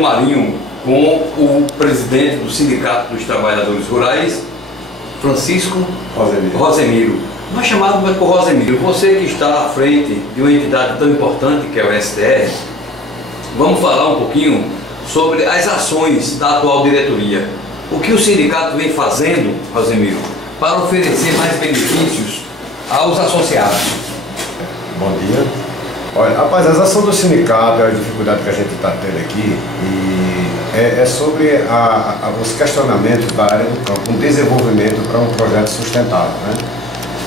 Marinho com o presidente do Sindicato dos Trabalhadores Rurais, Francisco Rosemiro. Nós chamamos por Rosemiro. Você que está à frente de uma entidade tão importante que é o STR, vamos falar um pouquinho sobre as ações da atual diretoria. O que o sindicato vem fazendo, Rosemiro, para oferecer mais benefícios aos associados? Bom dia. Olha, rapaz, as ações do sindicato, a dificuldade que a gente está tendo aqui, é sobre os questionamentos da área do campo, um desenvolvimento para um projeto sustentável, né?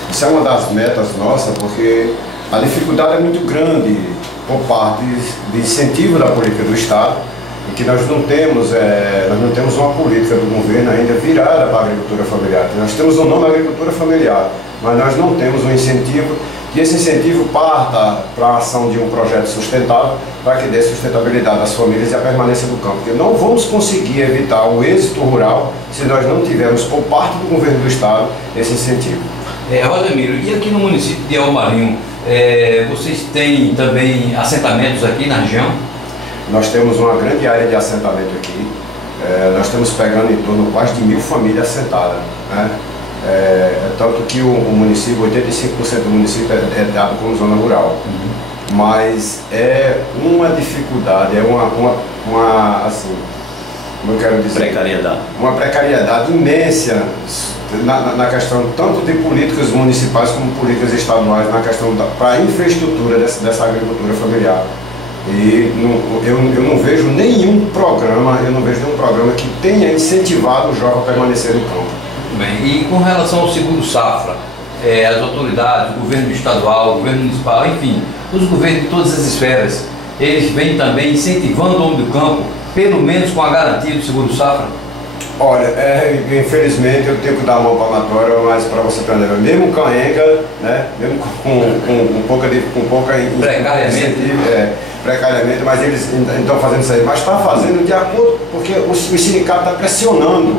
Isso é uma das metas nossas, porque a dificuldade é muito grande por parte de incentivo da política do Estado, e que nós não temos uma política do governo ainda virada para a agricultura familiar. Nós temos o nome agricultura familiar, mas nós não temos um incentivo, que esse incentivo parta para a ação de um projeto sustentável, para que dê sustentabilidade às famílias e a permanência do campo. Porque não vamos conseguir evitar o êxito rural se nós não tivermos, por parte do governo do Estado, esse incentivo. Rosemiro, e aqui no município de El Marinho, vocês têm também assentamentos aqui na região? Nós temos uma grande área de assentamento aqui. Nós estamos pegando em torno quase de 1000 famílias assentadas, né? Tanto que o município, 85% do município é dado como zona rural. Mas é uma dificuldade, assim, como eu quero dizer, uma precariedade imensa na questão tanto de políticas municipais como políticas estaduais, na questão para a infraestrutura dessa agricultura familiar. E eu não vejo nenhum programa, que tenha incentivado o jovem a permanecer no campo. Bem, e com relação ao seguro safra, as autoridades, o governo estadual, o governo municipal, enfim, os governos de todas as esferas, eles vêm também incentivando o homem do campo, pelo menos com a garantia do seguro safra? Olha, infelizmente eu tenho que dar uma palmatória, mas para você aprender, mesmo caenga, né, mesmo com pouca precariamente, mas eles estão fazendo isso aí, mas está fazendo de acordo, porque o sindicato está pressionando,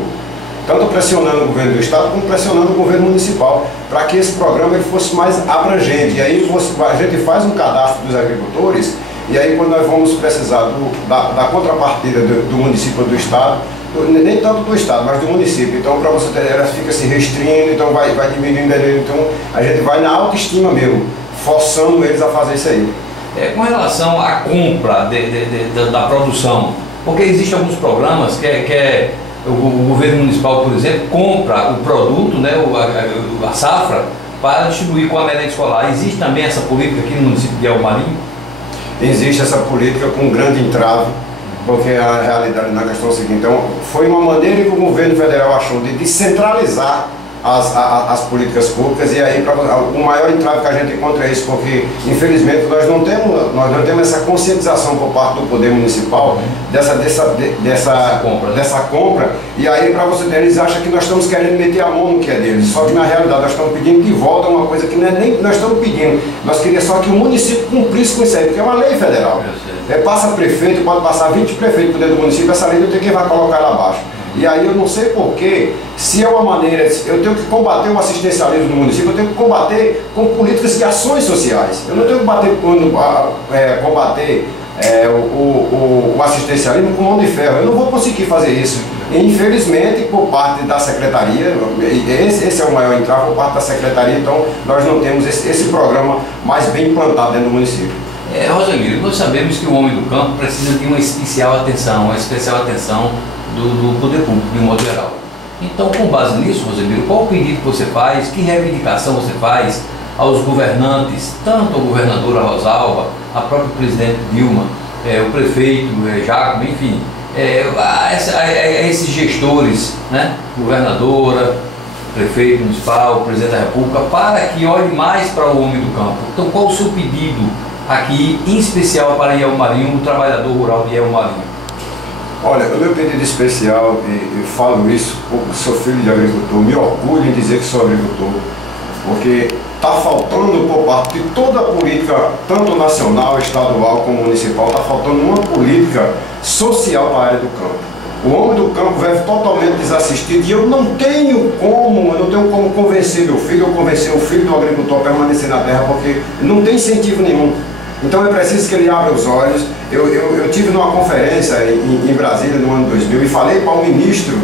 tanto pressionando o governo do Estado como pressionando o governo municipal, para que esse programa ele fosse mais abrangente. E aí a gente faz um cadastro dos agricultores, e aí quando nós vamos precisar da contrapartida do município ou do Estado, nem tanto do Estado, mas do município, então para você ter, ela fica se restringindo, então vai diminuindo, então a gente vai na autoestima mesmo, forçando eles a fazer isso aí. Com relação à compra da produção, porque existem alguns programas que o governo municipal, por exemplo, compra o produto, né, a safra, para distribuir com a merenda escolar. Existe também essa política aqui no município de El Marinho? Existe essa política com um grande entrave, porque a realidade na questão é a seguinte, então foi uma maneira que o governo federal achou de descentralizar as políticas públicas, e aí o maior entrave que a gente encontra é isso, porque infelizmente nós não temos essa conscientização por parte do poder municipal dessa compra, e aí para você ter, eles acham que nós estamos querendo meter a mão no que é deles, só que na realidade nós estamos pedindo de volta uma coisa que não é nem nós estamos pedindo, nós queríamos só que o município cumprisse com isso aí, porque é uma lei federal. Passa prefeito, pode passar 20 prefeitos por dentro do município, essa lei não tem quem vai colocar lá abaixo. E aí eu não sei porquê, se é uma maneira, eu tenho que combater o assistencialismo no município, eu tenho que combater com políticas de ações sociais. Eu não tenho que combater o assistencialismo com mão de ferro. Eu não vou conseguir fazer isso. Infelizmente, por parte da secretaria, esse é o maior entrave por parte da secretaria, então nós não temos esse programa mais bem implantado dentro do município. Rosemiro, nós sabemos que o homem do campo precisa de uma especial atenção do poder público, de um modo geral. Então, com base nisso, Rosemiro, qual o pedido que você faz, que reivindicação você faz aos governantes, tanto a governadora Rosalba, a própria presidente Dilma, o prefeito Jacob, enfim, a esses gestores, né, governadora, prefeito municipal, presidente da República, para que olhe mais para o homem do campo. Então, qual o seu pedido aqui, em especial para El Marinho, o trabalhador rural de El Marinho? Olha, o meu pedido especial, e falo isso porque sou filho de agricultor, me orgulho em dizer que sou agricultor, porque está faltando por parte de toda a política, tanto nacional, estadual como municipal, está faltando uma política social para a área do campo. O homem do campo vive totalmente desassistido e eu não tenho como convencer meu filho ou convencer o filho do agricultor a permanecer na terra, porque não tem incentivo nenhum. Então é preciso que ele abra os olhos. Eu tive numa conferência em Brasília no ano 2000 e falei para o ministro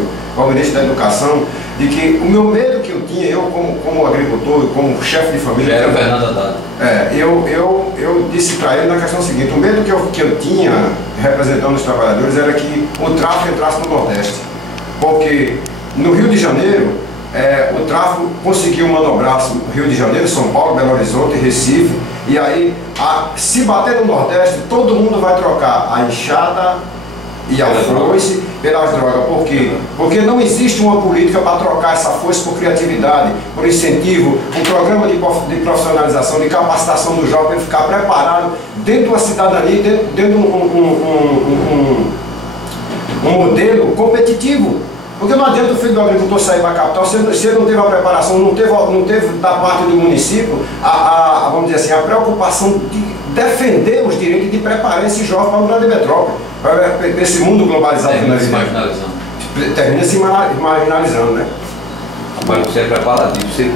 da Educação, de que o meu medo que eu tinha, eu como agricultor, como chefe de família... Já era o Fernando Haddad. Eu disse para ele na questão seguinte: o medo que eu tinha representando os trabalhadores era que o tráfico entrasse no Nordeste. Porque no Rio de Janeiro, o tráfico conseguiu manobrar Rio de Janeiro, São Paulo, Belo Horizonte, Recife, e aí, se bater no Nordeste, todo mundo vai trocar a enxada e a foice pelas drogas. Por quê? Porque não existe uma política para trocar essa foice por criatividade, por incentivo, um programa de profissionalização, de capacitação do jovem para ele ficar preparado dentro de uma cidadania, dentro de um modelo competitivo. Porque não adianta o filho do agricultor sair para a capital se ele não teve a preparação, não teve da parte do município vamos dizer assim, a preocupação de defender os direitos e de preparar esse jovem para uma grande metrópole, para esse mundo globalizado. Termina se marginalizando, né? Mas você é preparadinho, você